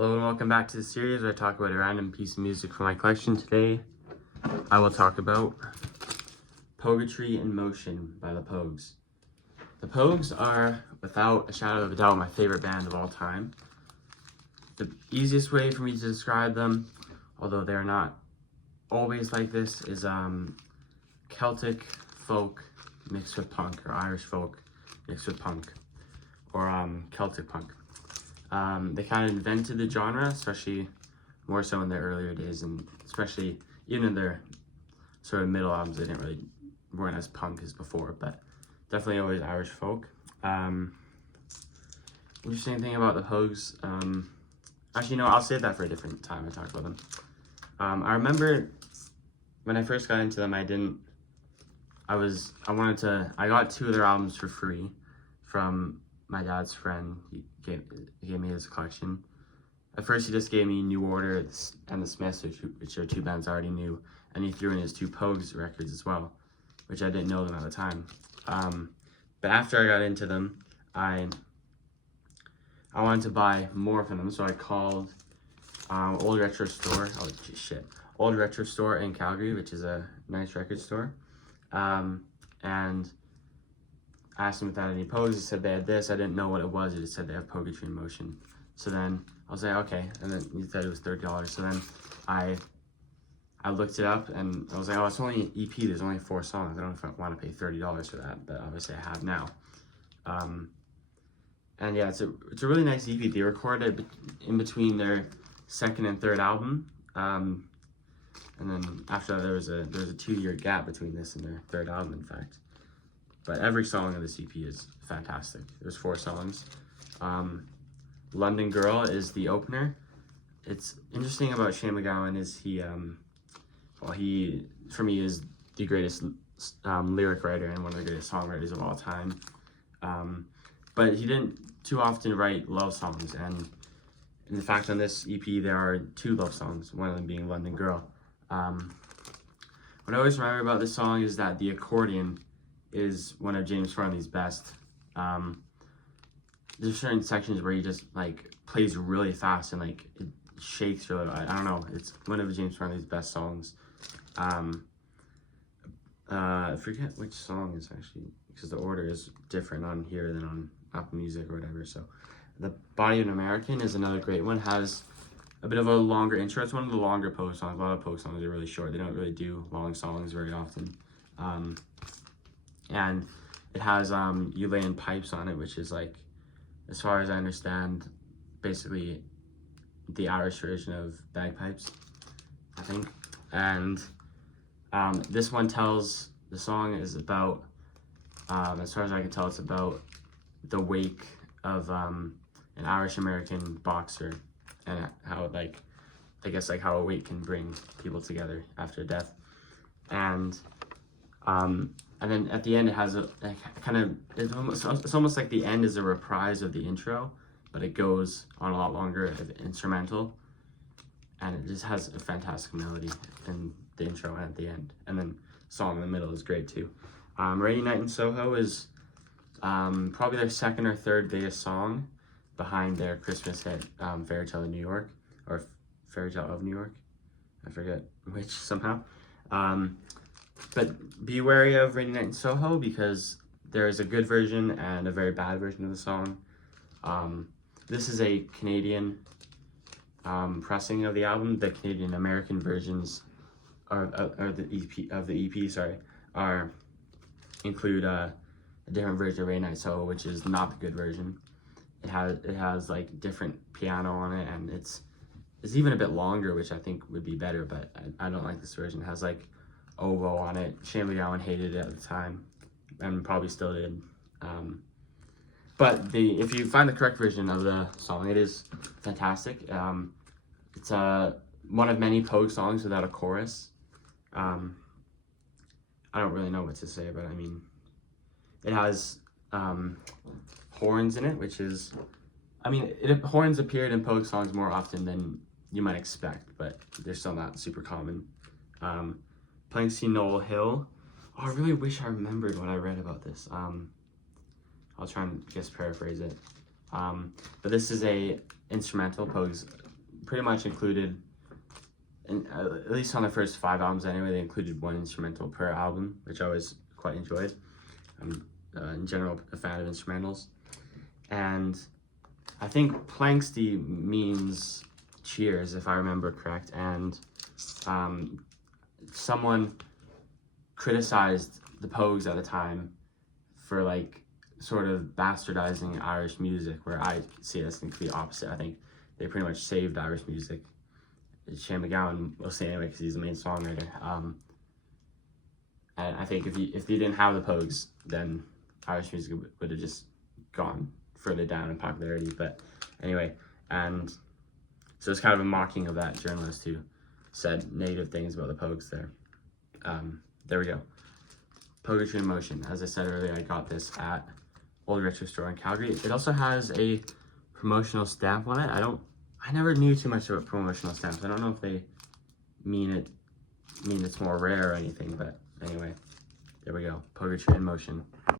Hello and welcome back to the series where I talk about a random piece of music from my collection. Today, I will talk about Poguetry in Motion by the Pogues. The Pogues are, without a shadow of a doubt, my favorite band of all time. The easiest way for me to describe them, although they're not always like this, is Celtic folk mixed with punk, or Irish folk mixed with punk, or Celtic punk. They kind of invented the genre, especially more so in their earlier days, and especially even in their sort of middle albums, they weren't as punk as before, but definitely always Irish folk. Interesting thing about the Pogues, actually, no, I'll save that for a different time I talk about them. I remember when I first got into them, I got 2 of their albums for free from my dad's friend. He gave me his collection. At first, he just gave me New Order and the Smiths, which are 2 bands I already knew, and he threw in his 2 Pogues records as well, which I didn't know them at the time. But after I got into them, I wanted to buy more from them, so I called Old Retro Store in Calgary, which is a nice record store, and asked them if they had any Pogues. They said they had this. I didn't know what it was. It just said they have Poguetry in Motion. So then I was like, okay. And then he said it was $30. So then I looked it up and I was like, oh, it's only an EP. There's only 4 songs. I don't know if I want to pay $30 for that, but obviously I have now. And yeah, it's a really nice EP. They recorded in between their 2nd and 3rd album. And then after that, there was a 2-year gap between this and their 3rd album, in fact. But every song of this EP is fantastic. There's 4 songs. London Girl is the opener. It's interesting about Shane MacGowan is he for me is the greatest lyric writer and one of the greatest songwriters of all time. But he didn't too often write love songs, and in fact on this EP there are 2 love songs, one of them being London Girl. What I always remember about this song is that the accordion is one of James Farley's best. There's certain sections where he just like plays really fast and like it shakes really. I don't know. It's one of James Farley's best songs. I forget which song is actually, because the order is different on here than on Apple Music or whatever. So, The Body of an American is another great one. Has a bit of a longer intro. It's one of the longer Pogue songs. A lot of Pogue songs are really short. They don't really do long songs very often. And it has Uilleann pipes on it, which is like, as far as I understand, basically the Irish version of bagpipes, I think. And this one the song is about, as far as I can tell, it's about the wake of an Irish American boxer and how how a wake can bring people together after death. And then at the end it has it's almost like the end is a reprise of the intro, but it goes on a lot longer of instrumental, and it just has a fantastic melody in the intro and at the end, and then the song in the middle is great too. Rainy Night in Soho is probably their 2nd or 3rd biggest song, behind their Christmas hit Fairy Tale of New York, or Fairy Tale of New York, I forget which somehow. But be wary of Rainy Night in Soho, because there is a good version and a very bad version of the song. This is a Canadian pressing of the album. The Canadian American versions include a different version of Rainy Night in Soho, which is not the good version. It has like different piano on it, and it's even a bit longer, which I think would be better, but I don't like this version. It has like oboe on it. Shane MacGowan hated it at the time, and probably still did. But if you find the correct version of the song, it is fantastic. It's one of many Pogue songs without a chorus. I don't really know what to say, but I mean, it has horns in it, which is, horns appeared in Pogue songs more often than you might expect, but they're still not super common. Planksy Knoll Hill. Oh, I really wish I remembered what I read about this. I'll try and paraphrase it. But this is a instrumental. Pogues pretty much included, at least on the first 5 albums anyway, they included 1 instrumental per album, which I always quite enjoyed. I'm in general a fan of instrumentals. And I think Planksty means cheers, if I remember correct, and someone criticized the Pogues at the time for like sort of bastardizing Irish music, where I see it as the complete opposite. I think they pretty much saved Irish music. Shane MacGowan will say anyway, because he's the main songwriter. And I think if you didn't have the Pogues, then Irish music would have just gone further down in popularity. But anyway, and so it's kind of a mocking of that journalist who said negative things about the Pogues there. There we go. Poguetry in Motion. As I said earlier, I got this at Old Retro Store in Calgary. It also has a promotional stamp on it. I never knew too much about promotional stamps. I don't know if they mean it's more rare or anything, but anyway, there we go. Poguetry in Motion.